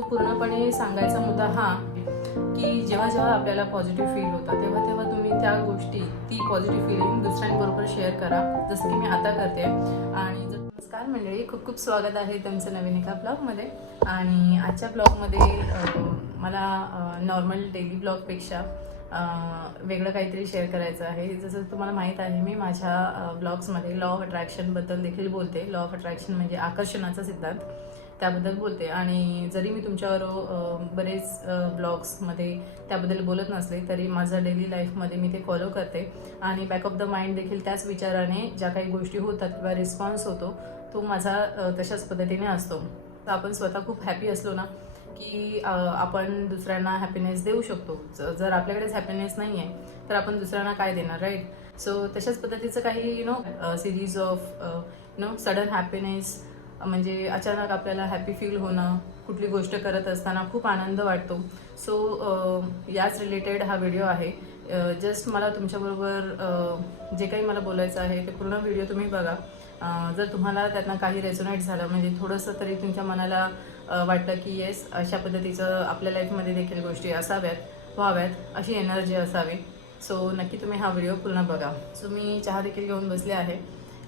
पूर्णपणे सांगायचा मुद्दा हा की जेव्हा जेव्हा आपल्याला पॉझिटिव्ह फील होतं तेव्हा तेव्हा तुम्ही त्या गोष्टी ती पॉझिटिव्ह फिलिंग दुसऱ्यांबरोबर शेअर करा, जसं की मी आता करते. आणि नमस्कार मंडळी, खूप खूप स्वागत आहे तुमचं नवीन एका ब्लॉगमध्ये. आणि आजच्या ब्लॉगमध्ये मला नॉर्मल डेली ब्लॉगपेक्षा वेगळं काहीतरी शेअर करायचं आहे. जसं तुम्हाला माहीत आहे, मी माझ्या ब्लॉग्समध्ये लॉ ऑफ अट्रॅक्शनबद्दल देखील बोलते. लॉ ऑफ अट्रॅक्शन म्हणजे आकर्षणाचा सिद्धांत, त्याबद्दल बोलते. आणि जरी मी तुमच्यावर बरेच ब्लॉग्समध्ये त्याबद्दल बोलत नसले तरी माझं डेली लाईफमध्ये मी ते फॉलो करते. आणि बॅक ऑफ द माइंड देखील त्याच विचाराने ज्या काही गोष्टी होतात किंवा रिस्पॉन्स होतो तो माझा तशाच पद्धतीने असतो. तर आपण स्वतः खूप हॅपी असलो ना की आपण दुसऱ्यांना हॅपीनेस देऊ शकतो. जर आपल्याकडेच हॅपीनेस नाही आहे तर आपण दुसऱ्यांना काय देणार, राईट? सो तशाच पद्धतीचं काही सिरीज ऑफ सडन हॅपीनेस, म्हणजे अचानक आपल्याला हॅपी फील होणं, कुठली गोष्ट करत असताना खूप आनंद वाटतो. सो याच रिलेटेड हा व्हिडिओ आहे. जस्ट मला तुमच्याबरोबर जे काही मला बोलायचं आहे ते पूर्ण व्हिडिओ तुम्ही बघा. जर तुम्हाला त्यातनं काही रेझोनेट झालं, म्हणजे थोडंसं तरी तुमच्या मनाला वाटलं की येस, अशा पद्धतीचं आपल्या लाईफमध्ये देखील गोष्टी असाव्यात, व्हाव्यात, अशी एनर्जी असावी, सो नक्की तुम्ही हा व्हिडिओ पूर्ण बघा. सो मी चहा देखील घेऊन बसले आहे,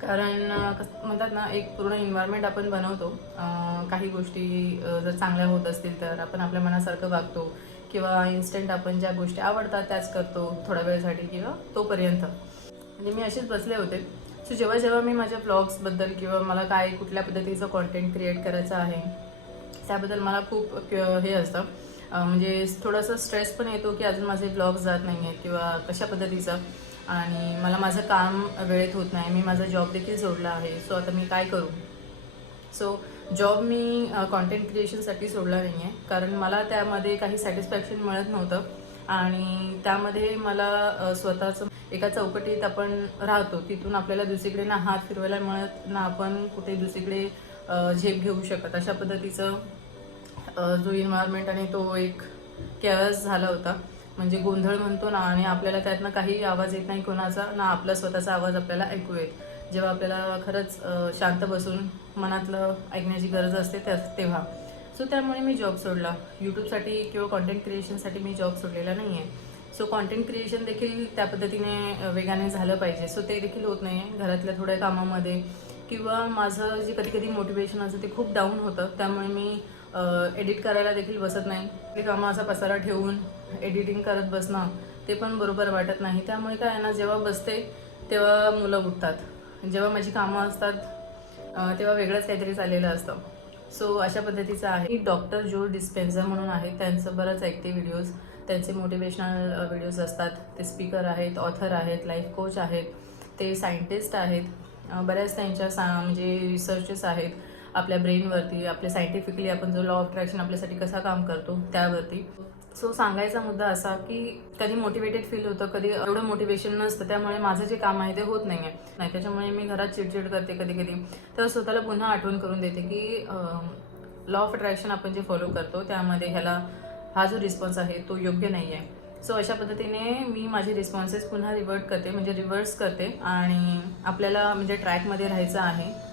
कारण म्हणतात ना, एक पूर्ण एन्व्हायरमेंट आपण बनवतो. काही गोष्टी जर चांगल्या होत असतील तर आपण आपल्या मनासारखं वागतो, किंवा इन्स्टंट आपण ज्या गोष्टी आवडतात त्याच करतो थोड्या वेळासाठी किंवा तोपर्यंत. म्हणजे मी असेच बसले होते. सो जेव्हा जेव्हा मी माझ्या ब्लॉग्सबद्दल किंवा मला काय कुठल्या पद्धतीचं कॉन्टेंट क्रिएट करायचं आहे त्याबद्दल मला खूप हे असतं, म्हणजे थोडंसं स्ट्रेस पण येतो की अजून माझे ब्लॉग्स जात नाही आहेत किंवा कशा पद्धतीचं. आणि मला माझं काम वेळेत होत नाही, मी माझा जॉब देखील सोडला आहे. सो आता मी काय करू? सो जॉब मी कॉन्टेंट क्रिएशनसाठी सोडला नाही आहे, कारण मला त्यामध्ये काही सॅटिस्फॅक्शन मिळत नव्हतं. आणि त्यामध्ये मला स्वतःचं एका चौकटीत आपण राहतो, तिथून आपल्याला दुसरीकडे ना हात फिरवायला मिळत, ना आपण कुठे दुसरीकडे झेप घेऊ शकत. अशा पद्धतीचं जो एन्व्हायरमेंट आणि तो एक केअस झाला होता, म्हणजे गोंधळ म्हणतो ना. आणि आपल्याला त्यातनं काही आवाज येत नाही कोणाचा, ना आपला स्वतःचा आवाज आपल्याला ऐकू येत, जेव्हा आपल्याला खरंच शांत बसून मनातलं ऐकण्याची गरज असते तेव्हा. सो त्यामुळे मी जॉब सोडला. यूट्यूबसाठी किंवा कॉन्टेंट क्रिएशनसाठी मी जॉब सोडलेला नाही आहे. सो कॉन्टेंट क्रिएशन देखील त्या पद्धतीने वेगाने झालं पाहिजे, सो ते देखील होत नाही आहे. घरातल्या थोड्या कामामध्ये किंवा माझं जे कधी कधी मोटिवेशन असतं ते खूप डाऊन होतं, त्यामुळे मी एडिट करायला देखील बसत नाही. ते कामं असा पसारा ठेवून एडिटिंग करत बसणं ते पण बरोबर वाटत नाही. त्यामुळे काय आहे ना, जेव्हा बसते तेव्हा मुलं उठतात, जेव्हा माझी कामं असतात तेव्हा वेगळंच काहीतरी चाललेलं असतं. सो अशा पद्धतीचं आहे. डॉक्टर जो डिस्पेन्झा म्हणून आहे, त्यांचं बरंच ऐकते व्हिडिओज. त्यांचे मोटिवेशनल व्हिडिओज असतात. ते स्पीकर आहेत, ऑथर आहेत, लाईफ कोच आहेत, ते सायंटिस्ट आहेत. बऱ्याच त्यांच्या म्हणजे रिसर्चेस आहेत आपल्या ब्रेनवरती, आपल्या सायंटिफिकली आपण जो लॉ ऑफ अट्रॅक्शन आपल्यासाठी कसा काम करतो त्यावरती. सो सांगायचा मुद्दा असा की कधी मोटिवेटेड फील होतं, कधी एवढं मोटिवेशन नसतं, त्यामुळे माझं जे काम आहे ते होत नाही आहे. त्याच्यामुळे मी घरात चिडचिड करते कधी कधी. तर स्वतःला पुन्हा आठवण करून देते की लॉ ऑफ अट्रॅक्शन आपण जे फॉलो करतो त्यामध्ये हा जो रिस्पॉन्स आहे तो योग्य नाही आहे. सो अशा पद्धतीने मी माझे रिस्पॉन्सेस पुन्हा रिव्हर्ट करते, म्हणजे रिव्हर्स करते. आणि आपल्याला म्हणजे ट्रॅकमध्ये राहायचं आहे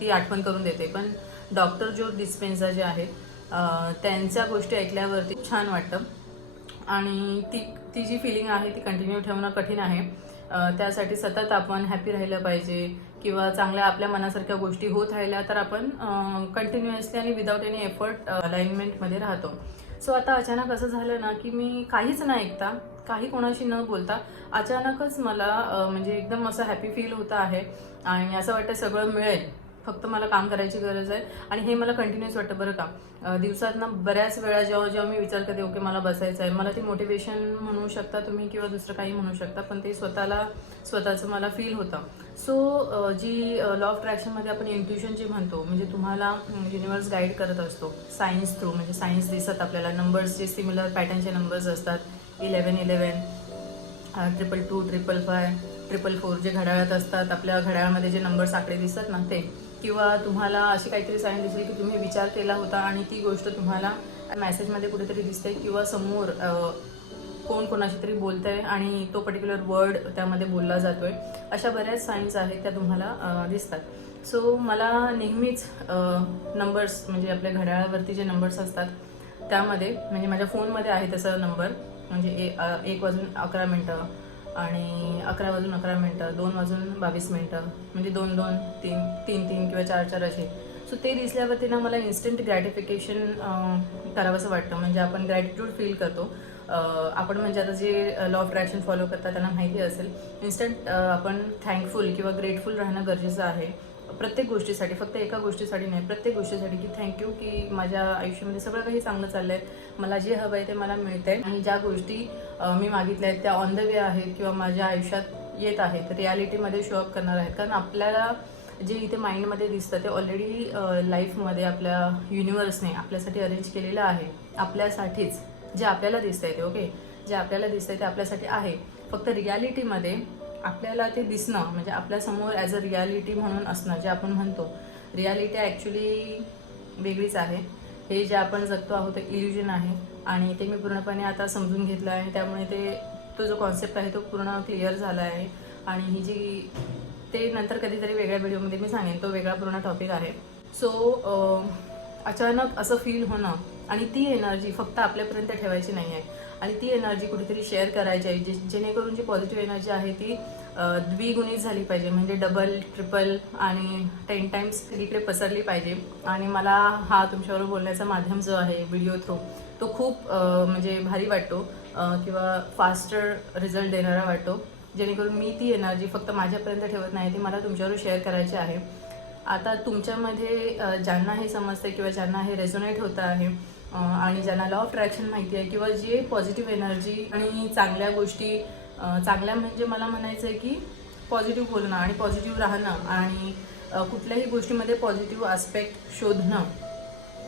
ती आठवण करून देते. पण डॉक्टर जो डिस्पेन्झा जे आहेत त्यांच्या गोष्टी ऐकल्यावरती छान वाटतं. आणि ती जी फिलिंग आहे ती कंटिन्यू ठेवणं कठीण आहे. त्यासाठी सतत आपण हॅपी राहिलं पाहिजे, किंवा चांगल्या आपल्या मनासारख्या गोष्टी होत राहिल्या तर आपण कंटिन्युअसली आणि विदाऊट एनी एफर्ट अलाइनमेंटमध्ये राहतो. सो आता अचानक असं झालं ना की मी काहीच न ऐकता, काही कोणाशी न बोलता अचानकच मला म्हणजे एकदम असं हॅपी फील होतं आहे. आणि असं वाटतं सगळं मिळेल, फक्त मला काम करायची गरज आहे. आणि हे मला कंटिन्यूस वाटतं बरं का. दिवसातनं बऱ्याच वेळा जेव्हा मी विचार करते ओके मला बसायचं आहे, मला ते मोटिवेशन म्हणू शकता तुम्ही किंवा दुसरं काही म्हणू शकता, पण ते स्वतःचं मला फील होतं. सो जी लॉ ऑफ अट्रॅक्शनमध्ये आपण इंट्युशन जे म्हणतो, म्हणजे तुम्हाला युनिवर्स गाईड करत असतो सायन्स थ्रू. म्हणजे सायन्स दिसत आपल्याला नंबर्स, जे सिमिलर पॅटर्नचे नंबर्स असतात, 1111, 222, 555, 444 जे घड्याळात असतात, आपल्या घड्याळामध्ये जे नंबर्स आकडे दिसतात ना ते. किंवा तुम्हाला अशी काहीतरी साईन दिसली की तुम्ही विचार केला होता आणि ती गोष्ट तुम्हाला मेसेजमध्ये कुठेतरी दिसते, किंवा समोर कोण कोणाशी तरी बोलतंय आणि तो पर्टिक्युलर वर्ड त्यामध्ये बोलला जातोय. अशा बऱ्याच साईन्स आहेत त्या तुम्हाला दिसतात. सो मला नेहमीच नंबर्स म्हणजे आपल्या घड्याळावरती जे नंबर्स असतात त्यामध्ये म्हणजे माझ्या फोनमध्ये आहे तसा नंबर म्हणजे 1:11 आणि 11:11 2:22 म्हणजे 2-2 3-3 किंवा 4-4 असे. सो ते दिसल्यावरती ना मला इन्स्टंट ग्रॅटिफिकेशन करावंसं वाटतं. म्हणजे आपण ग्रॅटिट्यूड फील करतो. आपण म्हणजे आता जे लॉ ऑफ अट्रॅक्शन फॉलो करतात त्यांना माहिती असेल, इन्स्टंट आपण थँकफुल किंवा ग्रेटफुल राहणं गरजेचं आहे प्रत्येक गोष्टीसाठी. फक्त एका गोष्टीसाठी नाही, प्रत्येक गोष्टीसाठी की थँक्यू की माझ्या आयुष्यामध्ये सगळं काही चांगलं चाललं आहे, मला जे हवं आहे ते मला मिळतं आहे आणि ज्या गोष्टी मी मागितल्या आहेत त्या ऑन द वे आहेत किंवा माझ्या आयुष्यात येत आहेत, रियालिटीमध्ये शो अप करणार आहेत. कारण आपल्याला जे इथे माइंडमध्ये दिसतं ते ऑलरेडी लाईफमध्ये आपल्या युनिवर्सने आपल्यासाठी अरेंज केलेलं आहे. आपल्यासाठीच जे आपल्याला दिसतंय ते ओके, जे आपल्याला दिसतंय ते आपल्यासाठी आहे. फक्त रियालिटीमध्ये आपल्याला ते दिसणं म्हणजे आपल्यासमोर ॲज अ रियालिटी म्हणून असणं, जे आपण म्हणतो रियालिटी ॲक्च्युली वेगळीच आहे. हे जे आपण जगतो आहोत ते इल्युजन आहे आणि ते मी पूर्णपणे आता समजून घेतलं आहे. त्यामुळे तो जो कॉन्सेप्ट आहे तो पूर्ण क्लिअर झाला आहे आणि ही जी ते नंतर कधीतरी वेगळ्या व्हिडिओमध्ये मी सांगेन, तो वेगळा पूर्ण टॉपिक आहे. सो अचानक असं फील होणं आणि ती एनर्जी फक्त आपल्यापर्यंत ठेवायची नाही आहे आणि ती एनर्जी कुठेतरी शेअर करायची आहे, जेणेकरून जी पॉझिटिव्ह एनर्जी आहे ती द्विगुणित झाली पाहिजे. म्हणजे डबल, ट्रिपल आणि 10 टाइम्स सगळीकडे पसरली पाहिजे. आणि मला हा तुमच्याबरोबर बोलण्याचा माध्यम जो आहे व्हिडिओ थ्रू तो खूप म्हणजे भारी वाटतो किंवा फास्टर रिझल्ट देणारा वाटतो. जेणेकरून मी ती एनर्जी फक्त माझ्यापर्यंत ठेवत नाही, ती मला तुमच्याबरोबर शेअर करायची आहे. आता तुमच्यामध्ये ज्यांना हे समजतं किंवा ज्यांना हे रेझोनेट होतं आहे आणि ज्यांना लॉ ऑफ अट्रॅक्शन माहिती आहे किंवा जे पॉझिटिव्ह एनर्जी आणि चांगल्या गोष्टी, चांगल्या म्हणजे मला म्हणायचं आहे की पॉझिटिव्ह बोलणं आणि पॉझिटिव्ह राहणं आणि कुठल्याही गोष्टीमध्ये पॉझिटिव्ह आस्पेक्ट शोधणं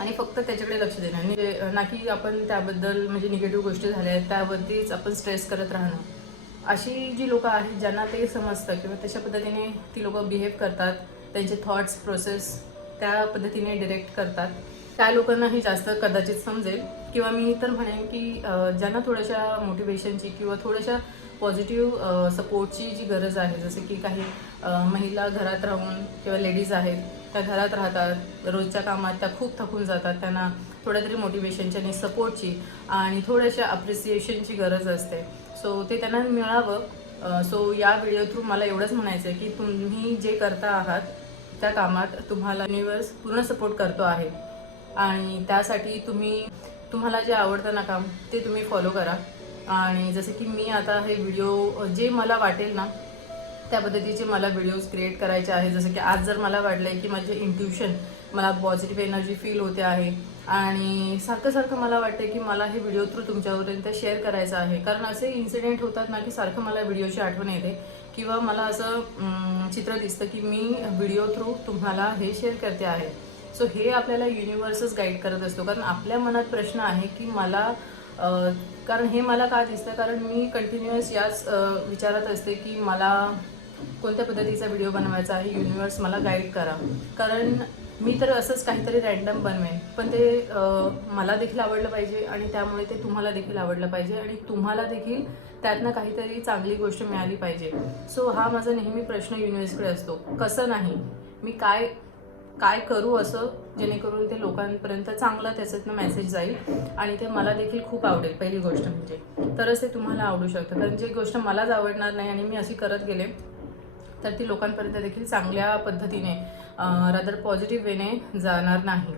आणि फक्त त्याच्याकडे लक्ष देणं, म्हणजे ना की आपण त्याबद्दल म्हणजे निगेटिव्ह गोष्टी झाल्या आहेत त्यावरतीच आपण स्ट्रेस करत राहणं. अशी जी लोकं आहेत ज्यांना ते समजतं किंवा तशा पद्धतीने ती लोकं बिहेव करतात, त्यांचे थॉट्स प्रोसेस त्या पद्धतीने डिरेक्ट करतात, त्या लोकांना हे जास्त कदाचित समजेल. किंवा मी तर म्हणेन की ज्यांना थोड्याशा मोटिवेशनची किंवा थोड्याशा पॉझिटिव्ह सपोर्टची जी गरज आहे, जसं की काही महिला घरात राहून किंवा लेडीज आहेत त्या घरात राहतात, रोजच्या कामात त्या खूप थकून जातात, त्यांना थोड्या तरी मोटिवेशनची आणि सपोर्टची आणि थोड्याशा अप्रिसिएशनची गरज असते. सो ते त्यांना मिळावं. सो या व्हिडिओ थ्रू मला एवढंच म्हणायचं आहे की तुम्ही जे करता आहात त्या कामात तुम्हाला युनिवर्स पूर्ण सपोर्ट करतो आहे आणि त्यासाठी तुम्हाला जे आवडतं ना काम ते तुम्ही फॉलो करा. आणि जसं की मी आता हे व्हिडिओ जे मला वाटेल ना त्या पद्धतीचे मला व्हिडिओज क्रिएट करायचे आहे. जसं की आज जर मला वाटलं आहे की माझे इंट्युशन मला पॉझिटिव्ह एनर्जी फील होते आहे आणि सारखं मला वाटतं की मला हे व्हिडिओ थ्रू तुमच्यापर्यंत शेअर करायचं आहे. कारण असे इन्सिडेंट होतात ना की सारखं मला व्हिडिओची आठवण येते किंवा मला असं चित्र दिसतं की मी व्हिडिओ थ्रू तुम्हाला हे शेअर करते आहे. सो हे आपल्याला युनिवर्सच गाईड करत असतो. कारण आपल्या मनात प्रश्न आहे की कारण हे मला का दिसतं, कारण मी कंटिन्युअस याच विचारात असते की मला कोणत्या पद्धतीचा व्हिडिओ बनवायचा आहे, युनिवर्स मला गाईड करा. कारण मी तर असंच काहीतरी रँडम बनवेन पण ते मला देखील आवडलं पाहिजे आणि त्यामुळे ते तुम्हाला देखील आवडलं पाहिजे आणि तुम्हाला देखील त्यातनं काहीतरी चांगली गोष्ट मिळाली पाहिजे. सो हा माझा नेहमी प्रश्न युनिवर्सकडे असतो, कसं नाही मी काय करू असं जेणेकरून ते लोकांपर्यंत चांगलं त्याच्यातनं मेसेज जाईल आणि ते मला देखील खूप आवडेल. पहिली गोष्ट म्हणजे तरच ते तुम्हाला आवडू शकतं. कारण जी गोष्ट मलाच आवडणार नाही आणि मी अशी करत गेले तर ती लोकांपर्यंत देखील चांगल्या पद्धतीने रादर पॉझिटिव्ह वेने जाणार नाही.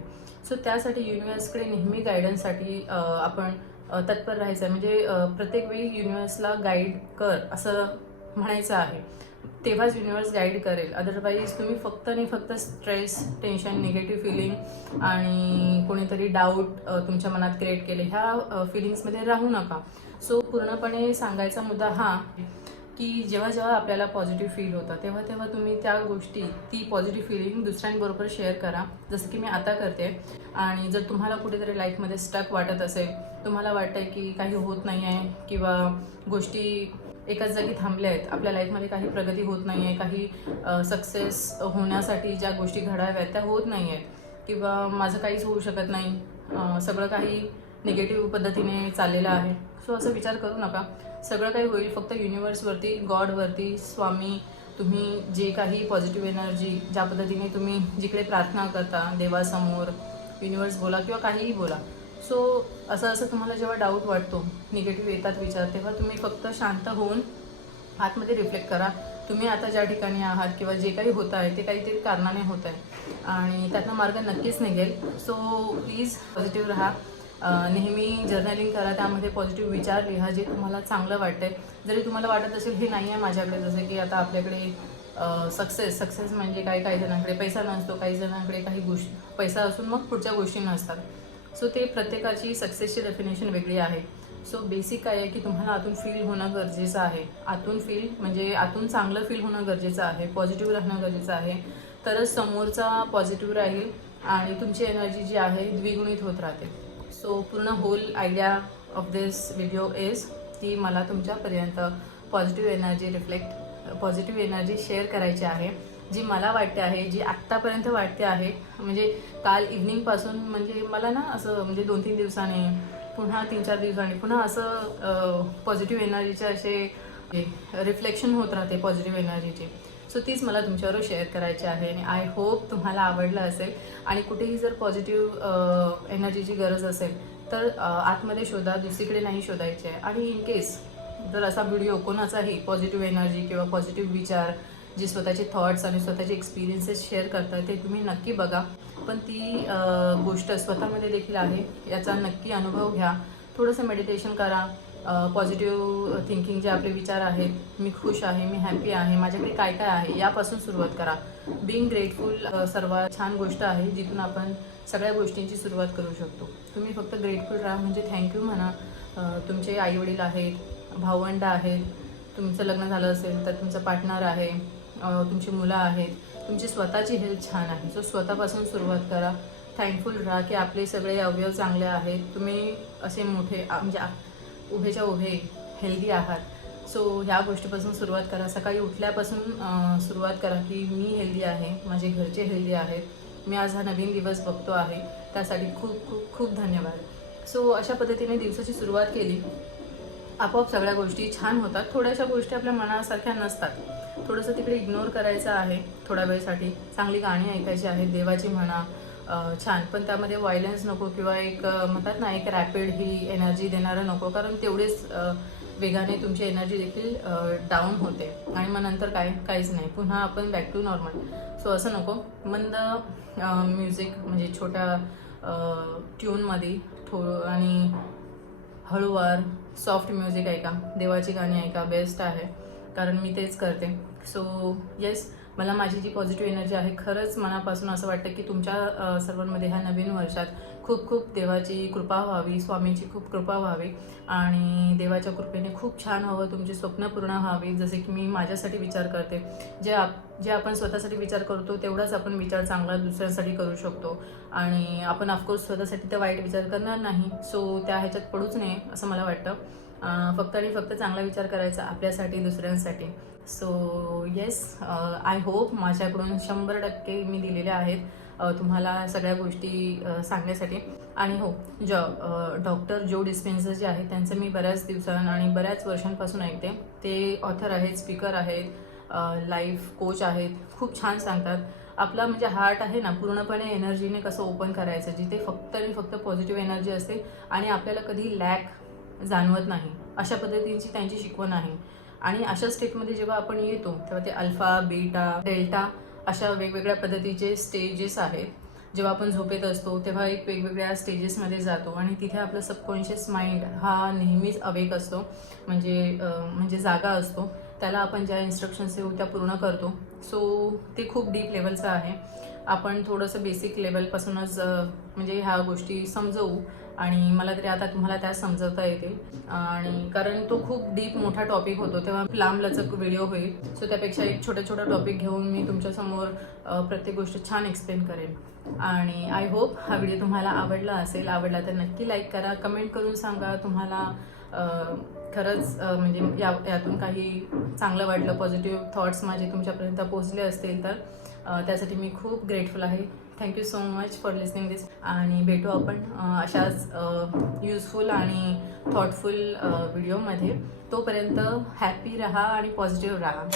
सो त्यासाठी युनिवर्सकडे नेहमी गायडन्ससाठी आपण तत्पर राहायचं आहे. म्हणजे प्रत्येक वेळी युनिवर्सला गाईड कर असं म्हणायचं आहे, तेव्हाच युनिवर्स गाईड करेल. अदरवाईज तुम्ही फक्त स्ट्रेस, टेन्शन, निगेटिव्ह फिलिंग आणि कोणीतरी डाऊट तुमच्या मनात क्रिएट केले ह्या फिलिंग्समध्ये राहू नका. सो पूर्णपणे सांगायचा मुद्दा हा की जेव्हा आपल्याला पॉझिटिव्ह फील होतं तेव्हा तुम्ही त्या गोष्टी, ती पॉझिटिव्ह फिलिंग दुसऱ्यांबरोबर शेअर करा, जसं की मी आता करते. आणि जर तुम्हाला कुठेतरी लाईफमध्ये स्टक वाटत असेल, तुम्हाला वाटतं आहे की काही होत नाही आहे किंवा गोष्टी एकाच जागी थांबल्या आहेत, आपल्या लाईफमध्ये काही प्रगती होत नाही आहे, काही सक्सेस होण्यासाठी ज्या गोष्टी घडाव्यात त्या होत नाही आहेत किंवा माझं काहीच होऊ शकत नाही, सगळं काही निगेटिव्ह पद्धतीने चाललेलं आहे. सो असं विचार करू नका, सगळं काही होईल. फक्त युनिवर्सवरती, गॉडवरती, स्वामी तुम्ही जे काही पॉझिटिव्ह एनर्जी ज्या पद्धतीने तुम्ही जिकडे प्रार्थना करता देवासमोर, युनिवर्स बोला किंवा काहीही बोला, सो असं तुम्हाला जेव्हा डाऊट वाटतो, निगेटिव्ह येतात विचार, तेव्हा तुम्ही फक्त शांत होऊन आतमध्ये रिफ्लेक्ट करा. तुम्ही आता ज्या ठिकाणी आहात किंवा जे काही होत आहे ते काहीतरी कारणाने होत आहे आणि त्यातनं मार्ग नक्कीच निघेल. सो प्लीज पॉझिटिव्ह राहा. नेहमी जर्नलिंग करा, त्यामध्ये पॉझिटिव्ह विचार लिहा जे तुम्हाला चांगलं वाटतं आहे. जरी तुम्हाला वाटत असेल हे नाही आहे माझ्याकडे, जसं की आता आपल्याकडे सक्सेस म्हणजे काही जणांकडे पैसा नसतो, काही जणांकडे काही गोष्टी पैसा असून मग पुढच्या गोष्टी नसतात. सो ते प्रत्येकाची सक्सेसची डेफिनेशन वेगळी आहे. सो बेसिक काय आहे की तुम्हाला आतून फील होणं गरजेचं आहे. आतून फील म्हणजे आतून चांगलं फील होणं गरजेचं आहे, पॉझिटिव्ह राहणं गरजेचं आहे. तरच समोरचा पॉझिटिव्ह राहील आणि तुमची एनर्जी जी आहे द्विगुणित होत राहते. सो पूर्ण whole idea of this video is की मला तुमच्यापर्यंत पॉझिटिव्ह एनर्जी शेअर करायची आहे, जी मला वाटते आहे, जी आत्तापर्यंत वाटते आहे. म्हणजे काल इव्हनिंगपासून म्हणजे मला ना असं म्हणजे 2-3 दिवसांनी पुन्हा 3-4 दिवसांनी पुन्हा असं पॉझिटिव्ह एनर्जीचे असे रिफ्लेक्शन होत राहते पॉझिटिव्ह एनर्जीचे. सो तीच मला तुमच्याबरोबर शेअर करायची आहे आणि आय होप तुम्हाला आवडलं असेल. आणि कुठेही जर पॉझिटिव्ह एनर्जीची गरज असेल तर आतमध्ये शोधा, दुसरीकडे नाही शोधायची आहे. आणि इन केस जर असा व्हिडिओ कोणाचाही पॉझिटिव्ह एनर्जी किंवा पॉझिटिव्ह विचार, जे स्वतःचे थॉट्स आणि स्वतःचे एक्सपिरियन्सेस शेअर करतात ते तुम्ही नक्की बघा. पण ती गोष्ट स्वतःमध्ये देखील आहे याचा नक्की अनुभव घ्या. थोडंसं मेडिटेशन करा. पॉझिटिव्ह थिंकिंग जे आपले विचार आहेत, मी खुश आहे, मी हॅपी आहे, माझ्याकडे काय काय आहे यापासून सुरुवात करा. बिईंग ग्रेटफुल सर्वात छान गोष्ट आहे जिथून आपण सगळ्या गोष्टींची सुरुवात करू शकतो. तुम्ही फक्त ग्रेटफुल राहा, म्हणजे थँक्यू म्हणा. तुमचे आईवडील आहेत, भावंड आहेत, तुमचं लग्न झालं असेल तर तुमचं पार्टनर आहे, तुमची मुलं आहेत, तुमची स्वतःची हेल्थ छान आहे. सो स्वतःपासून सुरुवात करा. थँकफुल राहा की आपले सगळे अवयव चांगले आहेत, तुम्ही असे मोठे म्हणजे उभेच्या उभे हेल्दी आहात. सो ह्या गोष्टीपासून सुरुवात करा. सकाळी उठल्यापासून सुरुवात करा की मी हेल्दी आहे, माझे घरचे हेल्दी आहेत, मी आज हा नवीन दिवस बघतो आहे, त्यासाठी खूप खूप खूप धन्यवाद. सो अशा पद्धतीने दिवसाची सुरुवात केली, आपोआप सगळ्या गोष्टी छान होतात. थोड्याशा गोष्टी आपल्या मनासारख्या नसतात, थोडंसं तिकडे इग्नोर करायचं आहे थोड्या वेळसाठी. चांगली गाणी ऐकायची आहेत, देवाची म्हणा, छान. पण त्यामध्ये व्हायलन्स नको किंवा एक म्हणतात ना एक रॅपिड ही एनर्जी देणारं नको, कारण तेवढेच वेगाने तुमची एनर्जी देखील डाऊन होते आणि मग नंतर काहीच नाही, पुन्हा आपण बॅक टू नॉर्मल. सो असं नको. मंद म्युझिक म्हणजे छोट्या ट्यूनमध्ये आणि हळूवार सॉफ्ट म्युझिक ऐका, देवाची गाणी ऐका, बेस्ट आहे, कारण मी तेच करते. सो येस, मला माझी जी पॉझिटिव्ह एनर्जी आहे खरंच मनापासून असं वाटतं की तुमच्या सर्वांमध्ये ह्या नवीन वर्षात खूप खूप देवाची कृपा व्हावी, स्वामींची खूप कृपा व्हावी आणि देवाच्या कृपेने खूप छान हवं, तुमची स्वप्न पूर्ण व्हावी. जसे की मी माझ्यासाठी विचार करते, जे आपण स्वतःसाठी विचार करतो तेवढाच आपण विचार चांगला दुसऱ्यांसाठी करू शकतो. आणि आपण ऑफकोर्स स्वतःसाठी तर वाईट विचार करणार नाही. सो त्या ह्याच्यात पडूच नये असं मला वाटतं. फक्त आणि फक्त चांगला विचार करायचा आपल्यासाठी, दुसऱ्यांसाठी. सो येस, आय होप माझ्याकडून 100% मी दिलेल्या आहेत तुम्हाला सगळ्या गोष्टी सांगण्यासाठी. आणि हो, डॉक्टर जो डिस्पेन्सर जे आहे त्यांचं मी बऱ्याच आणि बऱ्याच वर्षांपासून ऐकते. ते ऑथर आहेत, स्पीकर आहेत, लाईफ कोच आहेत, खूप छान सांगतात. आपला म्हणजे हार्ट आहे ना पूर्णपणे एनर्जीने कसं ओपन करायचं, जिथे फक्त आणि फक्त पॉझिटिव्ह एनर्जी असते आणि आपल्याला कधी लॅक जाणवत नाही, अशा पद्धतीची त्यांची शिकवण आहे. आणि अशा स्टेटमध्ये जेव्हा आपण येतो तेव्हा ते अल्फा, बीटा, डेल्टा अशा वेगवेगळ्या पद्धतीचे स्टेजेस आहेत. जेव्हा आपण झोपेत असतो तेव्हा एक वेगवेगळ्या स्टेजेसमध्ये जातो आणि तिथे आपलं सबकॉन्शियस माइंड हा नेहमीच अवेक असतो, म्हणजे जागा असतो. त्याला आपण ज्या इन्स्ट्रक्शन्स देऊ त्या पूर्ण करतो. सो ते खूप डीप लेवलचं आहे. आपण थोडंसं बेसिक लेवलपासूनच म्हणजे ह्या गोष्टी समजवू आणि मला तरी आता तुम्हाला त्या समजवता येतील. आणि कारण तो खूप डीप मोठा टॉपिक होतो तेव्हा लांबलचक व्हिडिओ होईल. सो त्यापेक्षा एक छोटा टॉपिक घेऊन मी तुमच्यासमोर प्रत्येक गोष्ट छान एक्सप्लेन करेन. आणि आय होप हा व्हिडिओ तुम्हाला आवडला असेल. आवडला तर नक्की लाईक करा, कमेंट करून सांगा तुम्हाला खरंच म्हणजे यातून काही चांगलं वाटलं, पॉझिटिव्ह थॉट्स माझे तुमच्यापर्यंत पोहोचले असतील तर त्यासाठी मी खूप ग्रेटफुल आहे. Thank you so much for listening this. आणि भेटू आपण अशाच युजफुल आणि थॉटफुल व्हिडिओमध्ये. तोपर्यंत हॅपी राहा आणि पॉझिटिव्ह राहा.